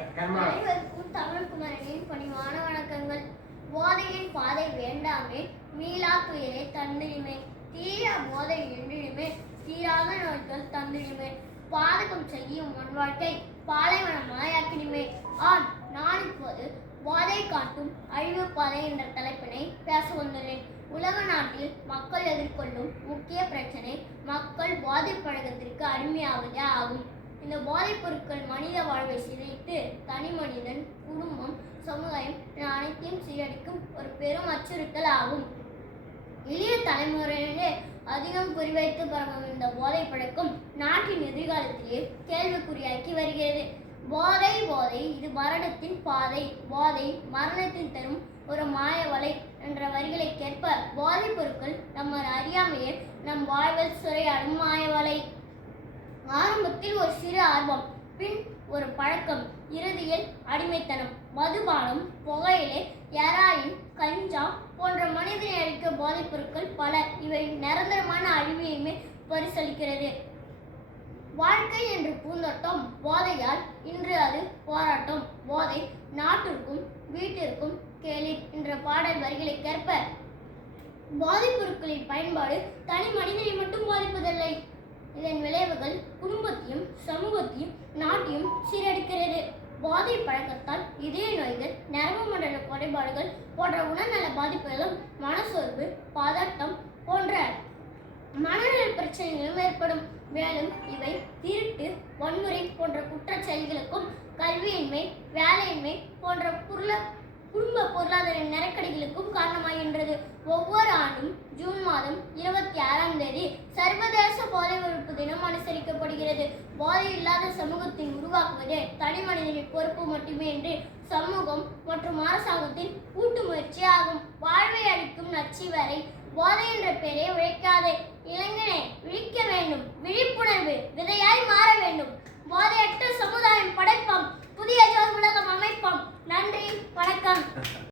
அனைவருக்கும் தமிழ் குமரனின் பணிவான வணக்கங்கள். போதையின் பாதை வேண்டாமே, மீளா துயரை தந்திடுமே, தீரா போதை என்றிடுமே, தீராத நோய்கள் தந்திடுமே, பாதகம் செய்யும் மண் வாழ்க்கை பாலைவனமாயாக்கிடுமே. நான் இப்போது போதை காட்டும் அழிவு பாதை என்ற தலைப்பினை பேச வந்துள்ளேன். உலக நாட்டில் மக்கள் எதிர்கொள்ளும் முக்கிய பிரச்சனை மக்கள் போதை பழக்கத்திற்கு அடிமையாவதே ஆகும். இந்த போதைப் பொருட்கள் மனித வாழ்வை சிதைத்து தனி மனிதன், குடும்பம், சமுதாயம் அனைத்தையும் சீரழிக்கும் ஒரு பெரும் அச்சுறுத்தல் ஆகும். இளைய தலைமுறையிலே அதிகம் குறிவைத்து பரவும் இந்த போதை பழக்கம் நாட்டின் எதிர்காலத்திலே கேள்விக்குறியாக்கி வருகிறது. போதை போதை இது மரணத்தின் பாதை, போதை மரணத்தின் தரும் ஒரு மாய வலை என்ற வரிகளை கேட்ப போதைப் பொருட்கள் நம்ம அறியாமையே நம் வாழ்வில் சுரையாடும் மாய வலை. ஆரம்பத்தில் ஒரு சிறு ஆர்வம், பின் ஒரு பழக்கம், இறுதியில் அடிமைத்தனம். மதுபானம், புகையிலை, ஹெராயின், கஞ்சா போன்ற மனிதனை அழிக்க போதைப் பொருட்கள் பல. இவை நிரந்தரமான அழிவையுமே பரிசளிக்கிறது. வாழ்க்கை என்று பூந்தோட்டம், போதையால் இன்று அது போராட்டம். போதை நாட்டிற்கும் வீட்டிற்கும் கேளிர் என்ற பாடல் வரிகளை கேட்ப போதைப் பொருட்களின் பயன்பாடு தனி மனிதனை மட்டும் பாதிப்பதில்லை. இதன் விளைவுகள் குடும்பத்தையும் சமூகத்தையும் நாட்டையும் சீரழிக்கிறது. போதை பழக்கத்தால் இதய நோய்கள், நரம்பு மண்டல குறைபாடுகள் போன்ற உடல்நல பாதிப்புகளும், மனசோர்வு, பதட்டம் போன்ற மனநல பிரச்சனைகளும் ஏற்படும். மேலும் இவை திருட்டு, வன்முறை போன்ற குற்றச் செயல்களுக்கும், கல்வியின்மை, வேலையின்மை போன்ற குடும்ப பொருளாதார நெருக்கடிகளுக்கும் காரணமாகின்றது. ஒவ்வொரு ஆண்டும் ஜூன் மாதம் 26ஆம் தேதி சர்வதேச போதை ஒழிப்பு தினம் அனுசரிக்கப்படுகிறது. போதை இல்லாத சமூகத்தை உருவாக்குவதே தனி மனிதனின் பொறுப்பு மட்டுமே என்று சமூகம் மற்றும் அரசாங்கத்தின் கூட்டு முயற்சி ஆகும். வாழ்வை அளிக்கும் நச்சு வரை போதை என்ற பெயரை உழைக்காதே. இளைஞனே, விழிக்க வேண்டும். விழிப்புணர்வு விதையாய் மாற வேண்டும். போதையற்ற சமுதாயம் படைப்போம். புதிய உலகம் அமைப்போம். நன்றி, வணக்கம்.